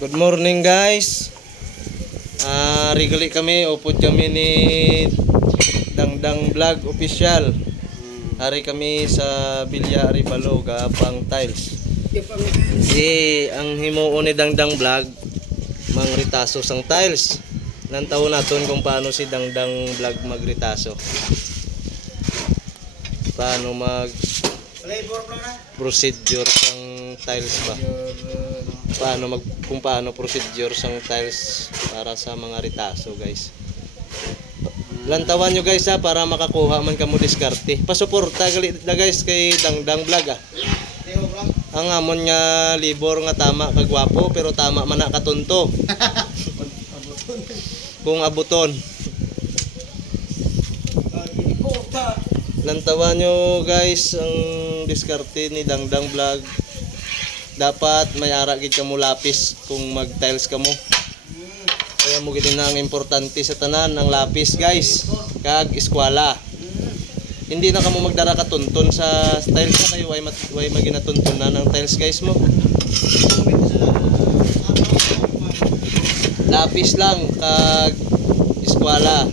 Good morning guys. Regali kami, upod kami ni Dangdang Vlog Official. Hari kami sa Bilya Aribalo gapang tiles. Ang himuon ni Dangdang Vlog mangritaso sang tiles. Nantaw naton kung paano si Dangdang Vlog magritaso. Paano procedure sang tiles ba? Kung paano procedure sang tiles para sa mga ritaso guys. Lantawan nyo guys para makakuha man kamo diskarte. Pasuporta gali na guys kay Dangdang Vlog Ang amon nga libor nga tama kagwapo pero tama man na katunto. Kung abuton. Lantawan nyo guys ang diskarte ni Dangdang Vlog. Dapat may ara gid kamo lapis kung mag-tiles kamo. Kaya mo gid na ang importante sa tanan ang lapis guys. Kag eskwela. Hindi na kamo magdara ka tunton sa tiles na kayo way maginatunton na ng tiles guys mo. Lapis lang kag eskwela.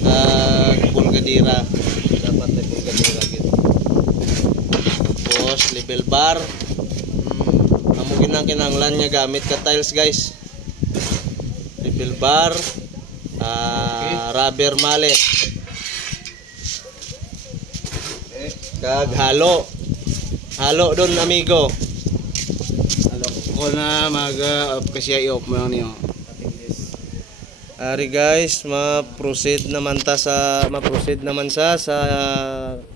Kag pulgadira. Dapat may pulgadira gid. Tapos level bar. Amo ginang kinahanglan nga gamit ka tiles guys. Level bar, rubber mallet. Kag halo. Halo don amigo. Halo ko na kasi i-off mo lang niyo. Ari guys, ma-proceed naman sa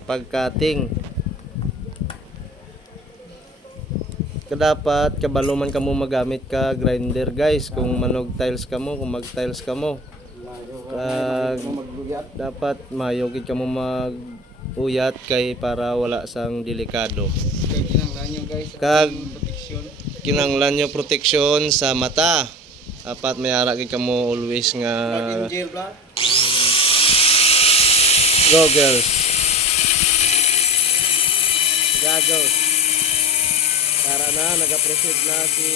pagcutting. Dapat kabalo man kamo magamit ka grinder guys kung manog tiles kamo, kung mag tiles kamo. Dapat mayo gid kamo mag-uyat kay para wala sang delikado. Kag kinahanglan nyo protection sa mata. Dapat may ara gid kamo always nga goggles. Para na nag-proceed na si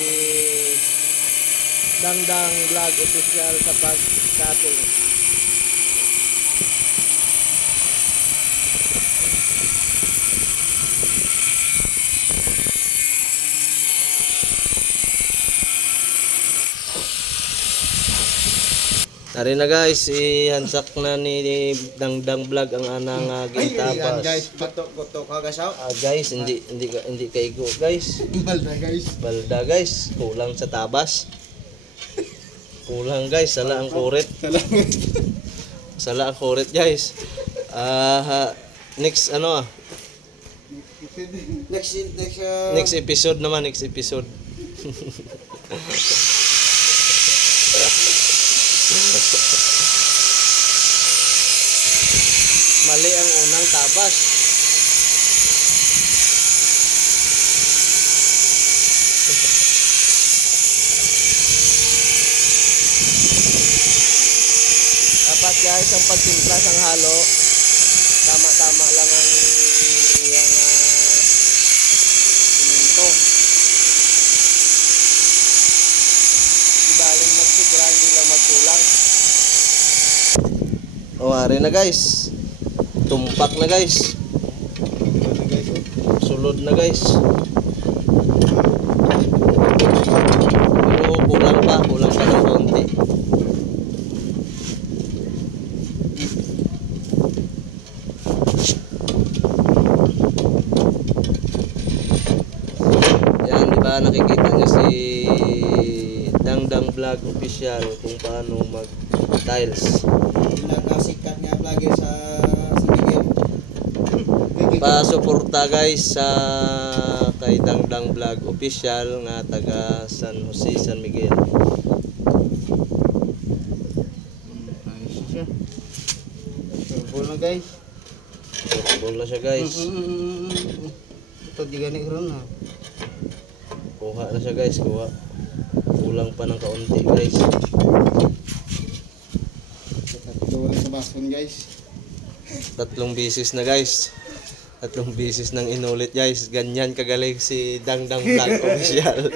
Dangdang Vlog Official sa pag-cutting. Tari na guys, ihansak na ni Dangdang Vlog ang anang gintabas. Guys, batok ka gasaw. Guys, hindi kaigo guys. Balda guys, kulang sa tabas. Kulang guys, sala ang kurit. Sala ang kurit guys. Next next episode naman, next episode. Mali ang unang tabas. Dapat guys ang pagtimpla sang halo, tama-tama lang ang iyang siminto. Di baling magsobra, hindi lang magkulang. Ari na guys. Tumpak na guys. Sulod na guys. Pero kulang pa ng konti. Yan, di ba nakikita niyo si Dangdang Vlog Official kung paano mag-tiles. Nakasikat nga vlogger sa Miguel. Pa-suporta guys sa kay Dangdang Vlog Official nga taga San Jose, San Miguel. Ayos siya. Turbo na guys. Turbo na siya guys. Ito di gani ron ha. Kuha na siya guys, kuha. Kulang pa ng kaunti guys. Tuloy sa bason guys. 3 bisis na guys. 3 bisis nang inulit guys. Ganyan kagaling si Dangdang Vlog Official.